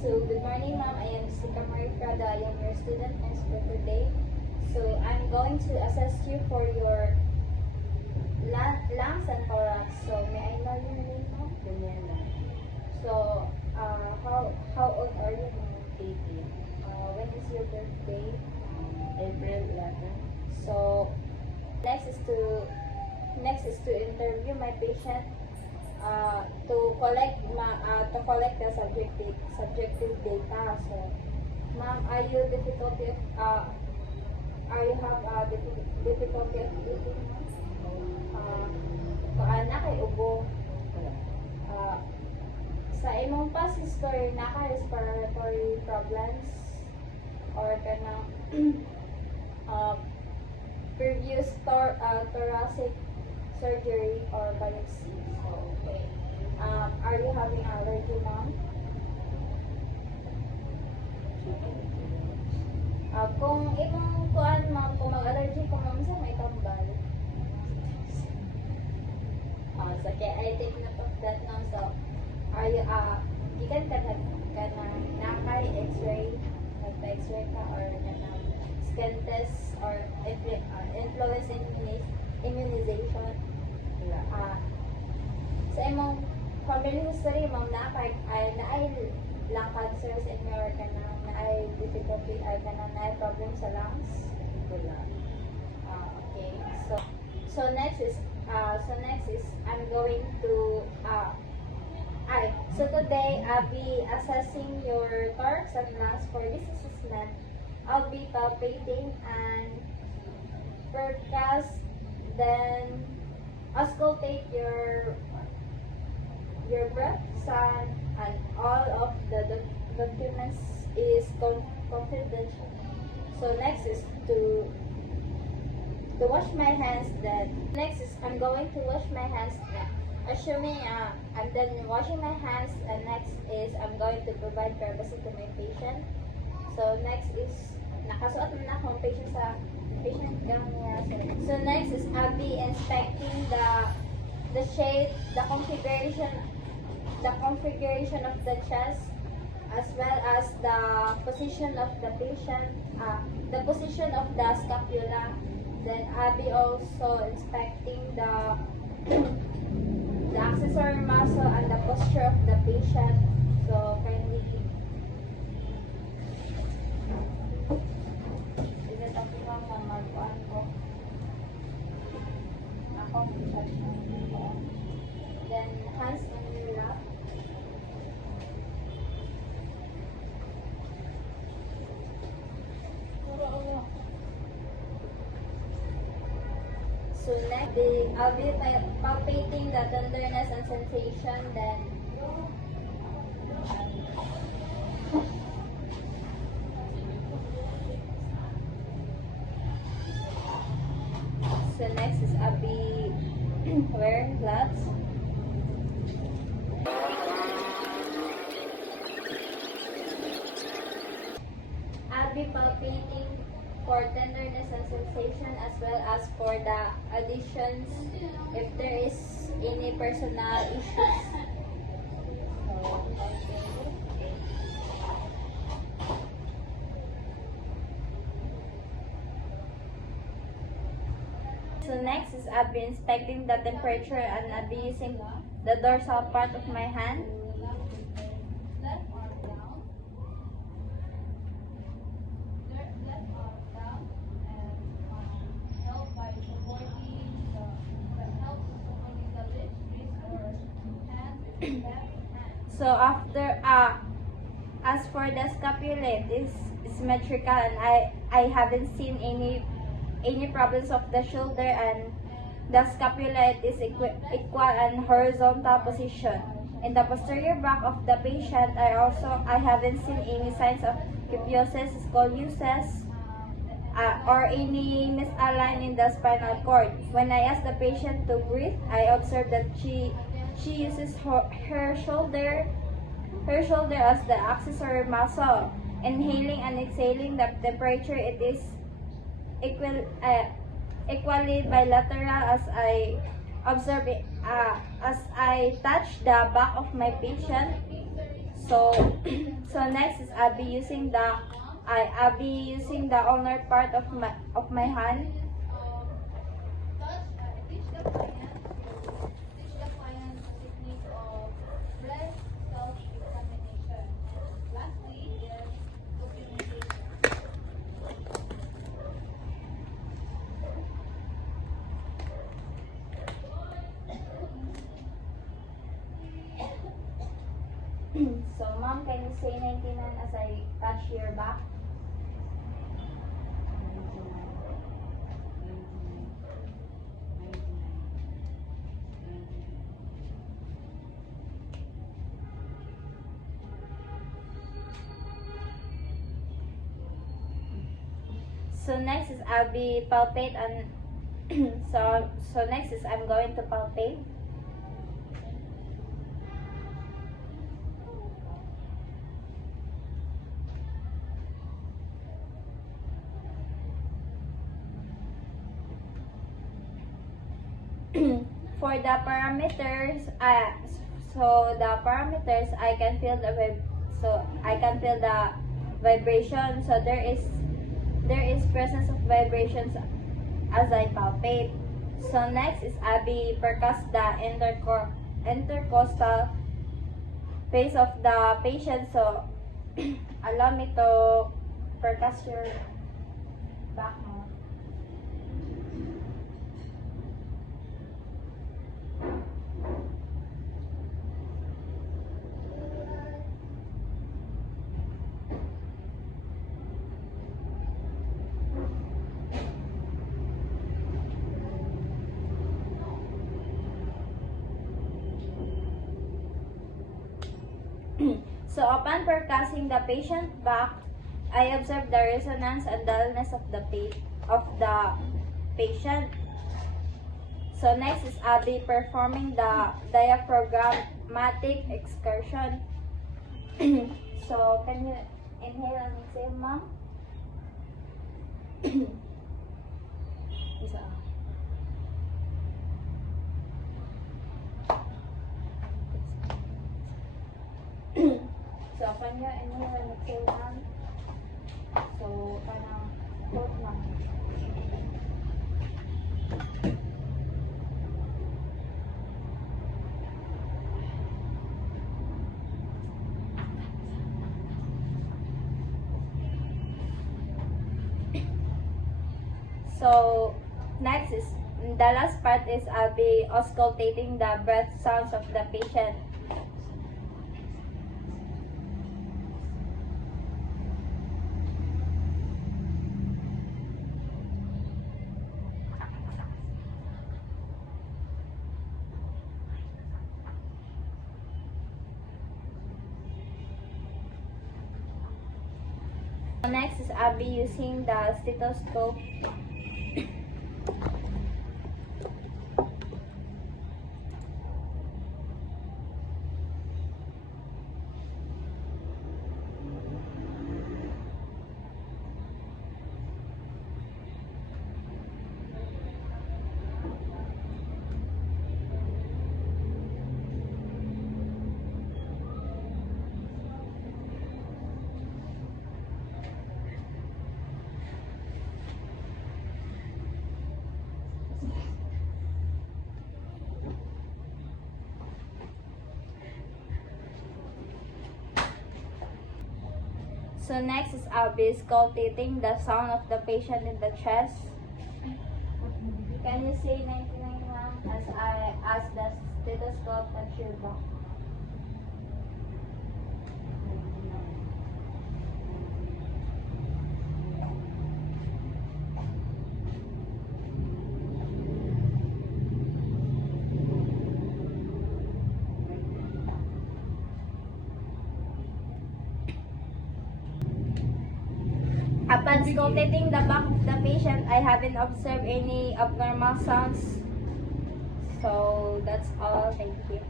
So, good morning, ma'am. I am Sika Marie Prada. I am your student nurse for today. So, I'm going to assess you for your lungs and thorax. So, may I know your name, ma'am? Daniela, So, how old are you, ma'am? 18, When is your birthday? April 11. So, next is to interview my patient. To collect the subjective data. So, ma'am, are you have difficulty of eating, ma'am? Paano kay ubo? Sa imong past history naka respiratory problems or kanang previous thoracic surgery or biopsy. So, okay. Are you having allergy, ma'am? Kung imong kuan, ma'am, kung mag-allergy ko, ma'am, sa may tambal. So, kaya I take note of that, ma'am. So, are you, gikan ka na nakay x-ray, nagpa-x-ray ka, or na scan test, or influence immunization. Sa imong family history, ma'am, naay lung cancers in your naay difficulty ay naay problem sa lungs. Wala. Okay. So next is I'm going to so today I'll be assessing your thorax and lungs. For this assessment, I'll be palpating and percuss, then auscultate your breath sound, and all of the documents is confidential. So next is to wash my hands. Then next is I'm going to wash my hands. Assuming I'm done washing my hands, and next is I'm going to provide privacy to my patient. So next is nakasuot na akong patient gown niya. So next is I'll be inspecting the shape, the configuration of the chest, as well as the position of the patient, the position of the scapula. Then I'll be also inspecting the accessory muscle and the posture of the patient. So kindly then hands on your lap. So next, I'll be palpating the tenderness and sensation. Then next is I'll be wearing gloves. I'll be palpating for tenderness and sensation, as well as for the additions if there is any personal issues. So next is I'll be inspecting the temperature, and I'll be using the dorsal part of my hand. So after as for the scapula, it is symmetrical, and I haven't seen any problems of the shoulder, and the scapula, it is equal and horizontal position. In the posterior back of the patient, I haven't seen any signs of kyphosis, scoliosis, or any misalignment in the spinal cord. When I ask the patient to breathe, I observe that she uses her shoulder as the accessory muscle. Inhaling and exhaling, the temperature, it is equally bilateral as I observe it, as I touch the back of my patient. So so next is I'll be using the ulnar part of my hand. Teach the client the technique of breast self-examination. And lastly is documentation. So ma'am, can you say 99 as I touch your back? So next is I'll be palpate and so next is I'm going to palpate. For the parameters, I can feel the vibration. So there is presence of vibrations as I palpate. So next is I'll be percuss the intercostal face of the patient. So allow me to percuss your back mo. So upon percussing the patient back, I observe the resonance and dullness of the patient. So next is I'll be performing the diaphragmatic excursion. So can you inhale and exhale, ma'am? Isa. So can you inhale and exhale, ma'am? So parang hold lang. So next is the last part is I'll be auscultating the breath sounds of the patient. Next is I'll be using the stethoscope. So next is I'll be auscultating the sound of the patient in the chest. Can you say 99 ma'am as the stethoscope touch your back? Upon auscultating the back of the patient, I haven't observed any abnormal sounds. So that's all. Thank you.